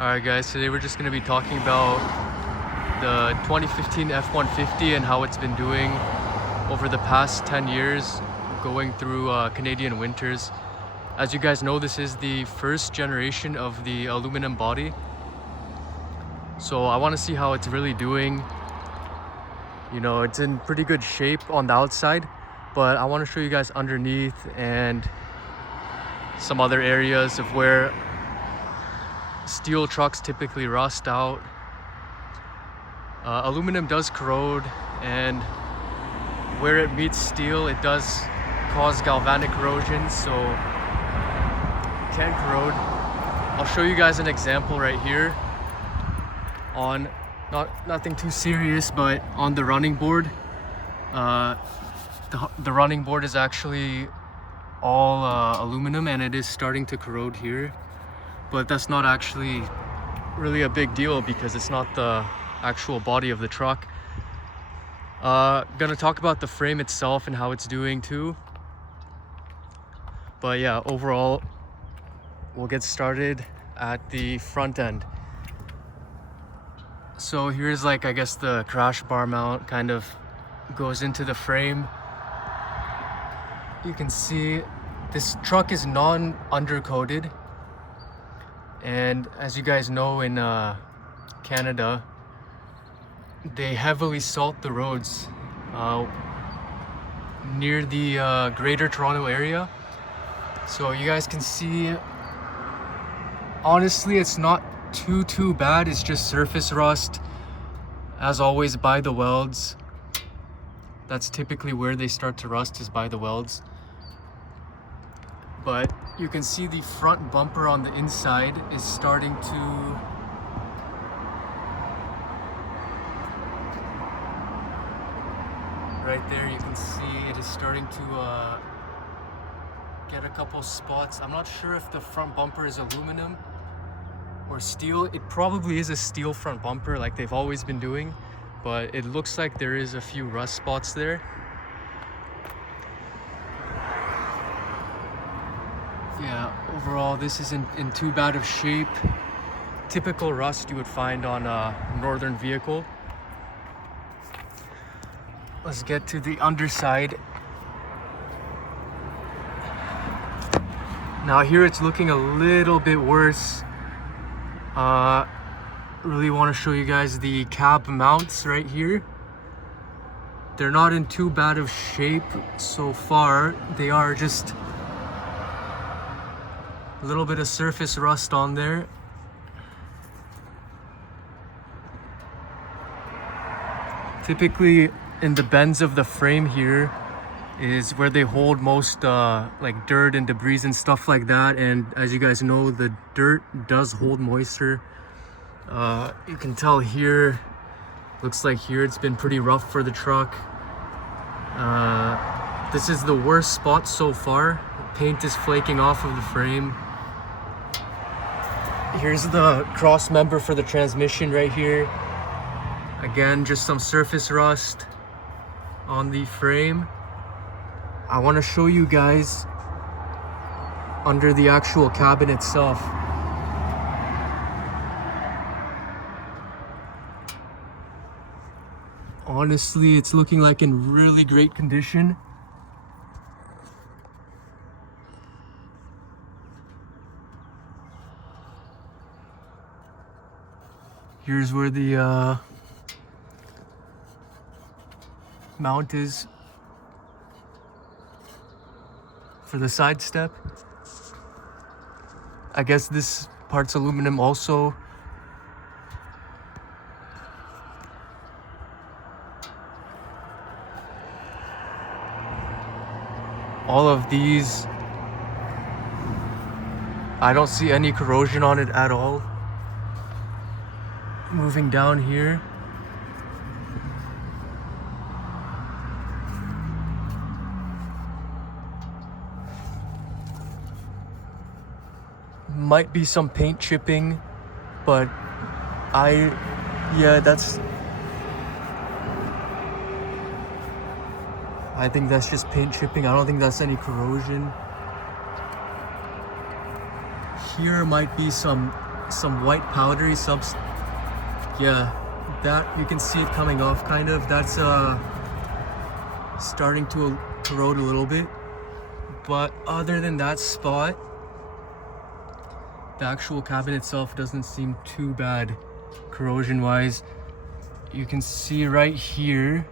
Alright guys, today we're just going to be talking about the 2015 F-150 and how it's been doing over the past 10 years going through Canadian winters. As you guys know, this is the first generation of the aluminum body. So I want to see how it's really doing. You know, it's in pretty good shape on the outside, but I want to show you guys underneath and some other areas of where steel trucks typically rust out. Aluminum does corrode, and where it meets steel, it does cause galvanic corrosion, so it can corrode. I'll show you guys an example right here on nothing too serious, but on the running board. The running board is actually all aluminum, and it is starting to corrode here. But that's not actually really a big deal because it's not the actual body of the truck. Gonna talk about the frame itself and how it's doing too. But yeah, overall, we'll get started at the front end. So here's I guess the crash bar mount kind of goes into the frame. You can see this truck is non-undercoated. And as you guys know, in Canada, they heavily salt the roads near the Greater Toronto area. So you guys can see, honestly, it's not too bad. It's just surface rust. As always, by the welds. That's typically where they start to rust, is by the welds. But you can see the front bumper on the inside is starting to right there, you can see it is starting to get a couple spots. I'm not sure if the front bumper is aluminum or steel. It probably is a steel front bumper like they've always been doing, but it looks like there is a few rust spots there. Yeah, overall this isn't in too bad of shape. Typical rust you would find on a northern vehicle. Let's get to the underside. Now here it's looking a little bit worse. Really want to show you guys the cab mounts right here. They're not in too bad of shape so far. They are just a little bit of surface rust on there. Typically in the bends of the frame here is where they hold most like dirt and debris and stuff like that. And as you guys know, the dirt does hold moisture. You can tell here, looks like here it's been pretty rough for the truck. This is the worst spot so far. Paint is flaking off of the frame. Here's the cross member for the transmission right here. Again, just some surface rust on the frame. I want to show you guys under the actual cabin itself. Honestly, it's looking like in really great condition. Here's where the mount is for the side step. I guess this part's aluminum also. All of these, I don't see any corrosion on it at all. Moving down here, might be some paint chipping, but I think that's just paint chipping. I don't think that's any corrosion. Here might be some some white powdery substance. Yeah, that you can see it coming off kind of. That's starting to corrode a little bit. But other than that spot, the actual cabin itself doesn't seem too bad corrosion wise. You can see right here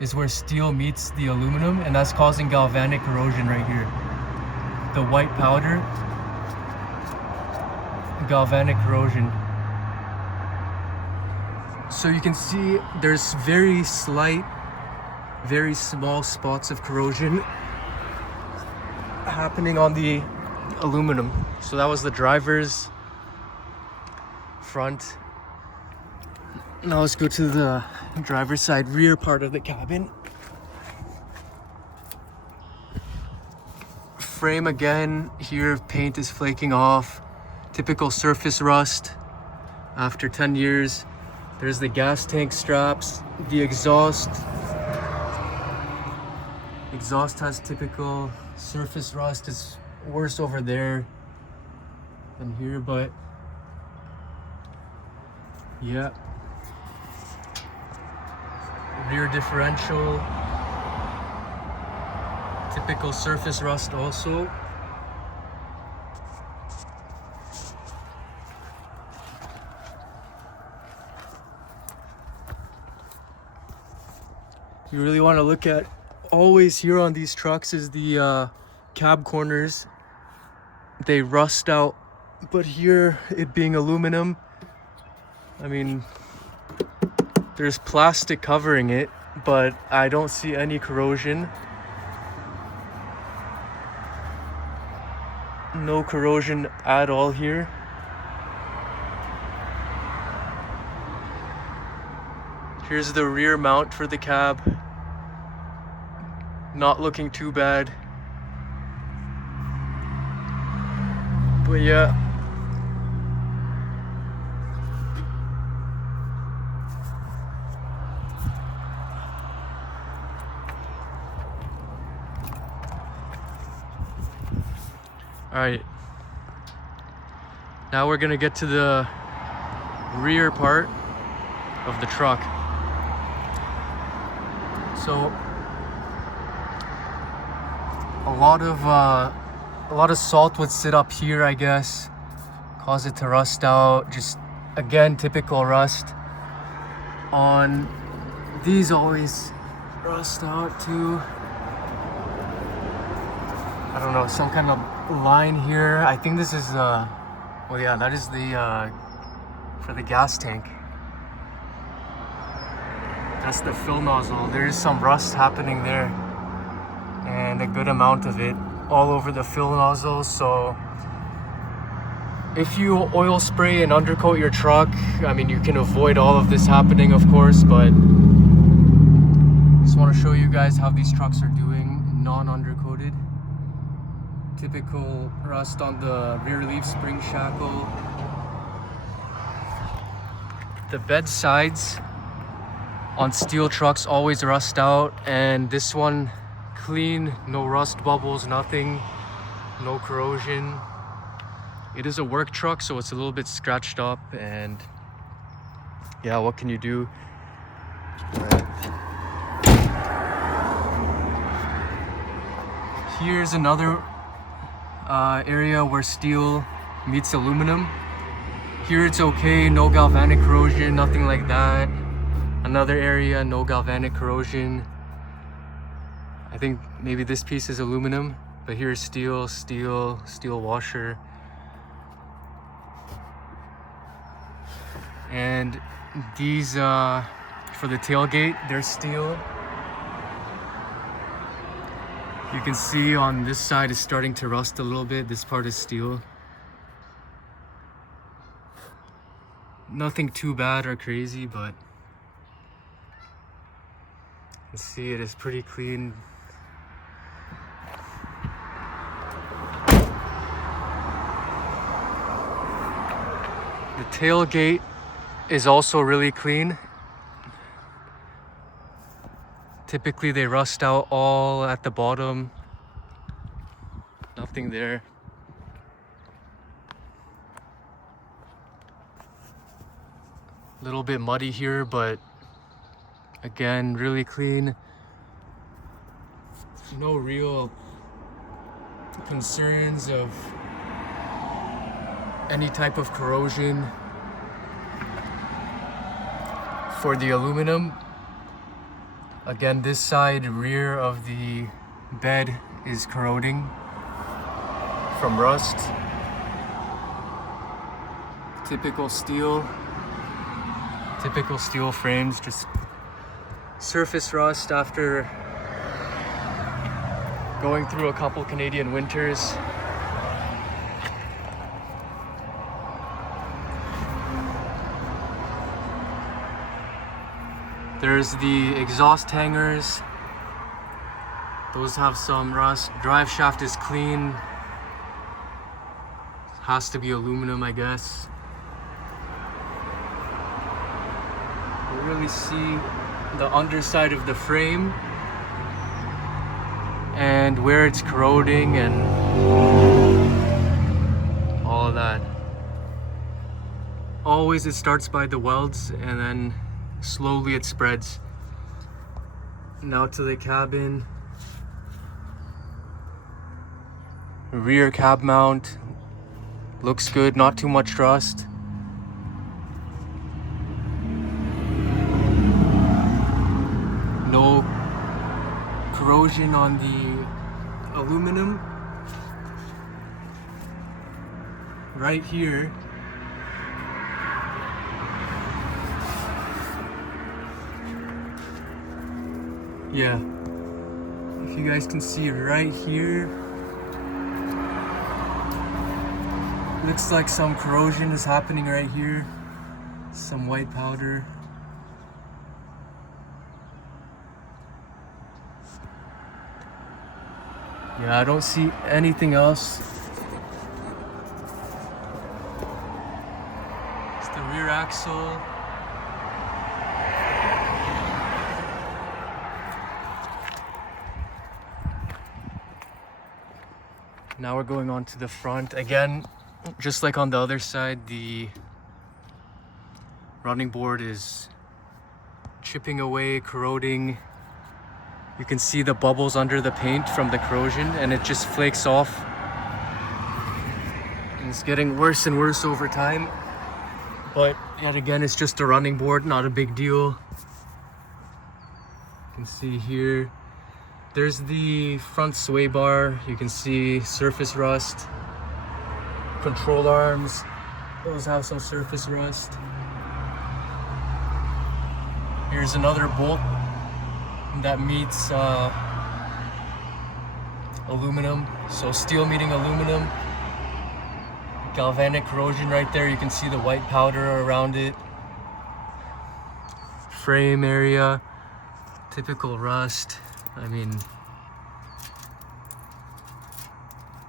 is where steel meets the aluminum, and that's causing galvanic corrosion right here. The white powder, galvanic corrosion. So you can see there's very slight, very small spots of corrosion happening on the aluminum. So that was the driver's front. Now let's go to the driver's side rear part of the cabin. Frame again, here paint is flaking off. Typical surface rust after 10 years. There's the gas tank straps, the exhaust. Exhaust has typical surface rust. It's worse over there than here, but yeah. Rear differential, typical surface rust also. You really want to look at always here on these trucks is the cab corners. They rust out, but here it being aluminum, I mean, there's plastic covering it, but I don't see any corrosion. No corrosion at all here. Here's the rear mount for the cab. Not looking too bad. But yeah. Alright. Now we're gonna get to the rear part of the truck. So a lot of salt would sit up here, I guess, cause it to rust out. Just again, typical rust. On these always rust out too. I don't know, some kind of line here. I think this is well, yeah, that is the for the gas tank. That's the fill nozzle. There's some rust happening there, and a good amount of it all over the fill nozzle. So if you oil spray and undercoat your truck, I mean, you can avoid all of this happening, of course, but just want to show you guys how these trucks are doing non-undercoated. Typical rust on the rear leaf spring shackle. The bed sides on steel trucks always rust out, and this one clean, no rust bubbles, nothing, no corrosion. It is a work truck, so it's a little bit scratched up, and yeah, what can you do? Here's another area where steel meets aluminum. Here it's okay, no galvanic corrosion, nothing like that. Another area, no galvanic corrosion. I think maybe this piece is aluminum, but here's steel washer. And these for the tailgate, they're steel. You can see on this side is starting to rust a little bit. This part is steel. Nothing too bad or crazy, but you can see it is pretty clean. The tailgate is also really clean. Typically they rust out all at the bottom. Nothing there. A little bit muddy here, but again, really clean. No real concerns of any type of corrosion for the aluminum. Again, this side rear of the bed is corroding from rust. Typical steel frames, just surface rust after going through a couple Canadian winters. There's the exhaust hangers. Those have some rust. Drive shaft is clean. Has to be aluminum, I guess. You really see the underside of the frame and where it's corroding and all of that. Always it starts by the welds and then slowly it spreads. Now to the cabin. Rear cab mount. Looks good, not too much rust. No corrosion on the aluminum. Right here, yeah, if you guys can see right here, looks like some corrosion is happening right here. Some white powder. Yeah, I don't see anything else. It's the rear axle. Now we're going on to the front. Again, just like on the other side, the running board is chipping away, corroding. You can see the bubbles under the paint from the corrosion and it just flakes off. And it's getting worse and worse over time. But yet again, it's just a running board, not a big deal. You can see here, there's the front sway bar. You can see surface rust. Control arms, those have some surface rust. Here's another bolt that meets aluminum, so steel meeting aluminum. Galvanic corrosion right there. You can see the white powder around it. Frame area, typical rust. I mean,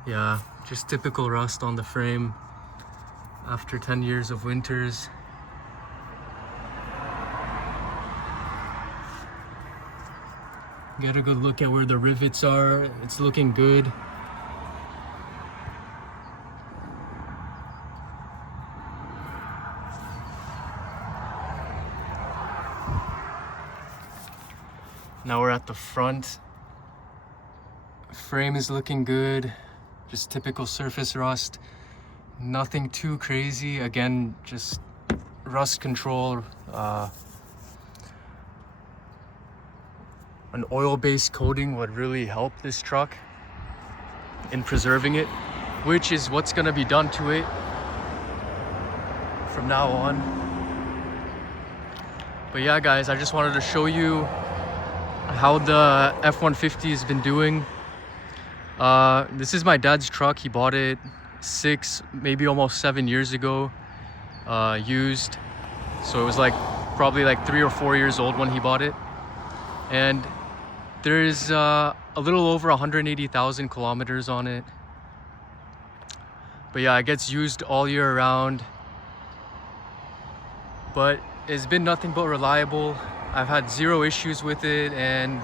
yeah, just typical rust on the frame after 10 years of winters. Get a good look at where the rivets are. It's looking good. Now we're at the front. Frame is looking good. Just typical surface rust. Nothing too crazy. Again, just rust control. An oil-based coating would really help this truck in preserving it, which is what's gonna be done to it from now on. But yeah, guys, I just wanted to show you how the F-150 has been doing. This is my dad's truck. He bought it 6, maybe almost 7 years ago, used. So it was like probably like 3 or 4 years old when he bought it. And there's a little over 180,000 kilometers on it. But yeah, it gets used all year round. But it's been nothing but reliable. I've had 0 issues with it, and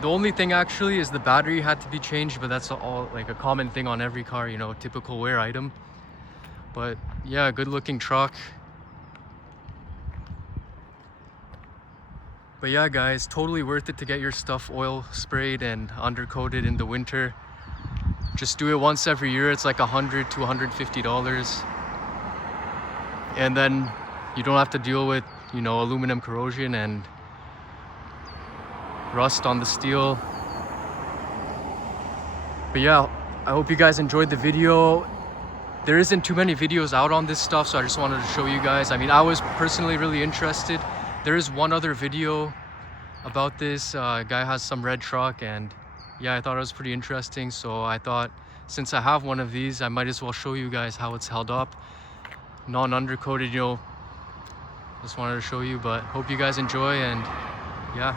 the only thing actually is the battery had to be changed, but that's all like a common thing on every car, you know, typical wear item. But yeah, good looking truck. But yeah guys, totally worth it to get your stuff oil sprayed and undercoated in the winter. Just do it once every year. It's like $100 to $150. And then you don't have to deal with, you know, aluminum corrosion and rust on the steel. But yeah, I hope you guys enjoyed the video. There isn't too many videos out on this stuff, so I just wanted to show you guys. I mean, I was personally really interested. There is one other video about this. Guy has some red truck, and yeah, I thought it was pretty interesting. So I thought, since I have one of these, I might as well show you guys how it's held up. Non-undercoated, you know, just wanted to show you. But hope you guys enjoy, and yeah.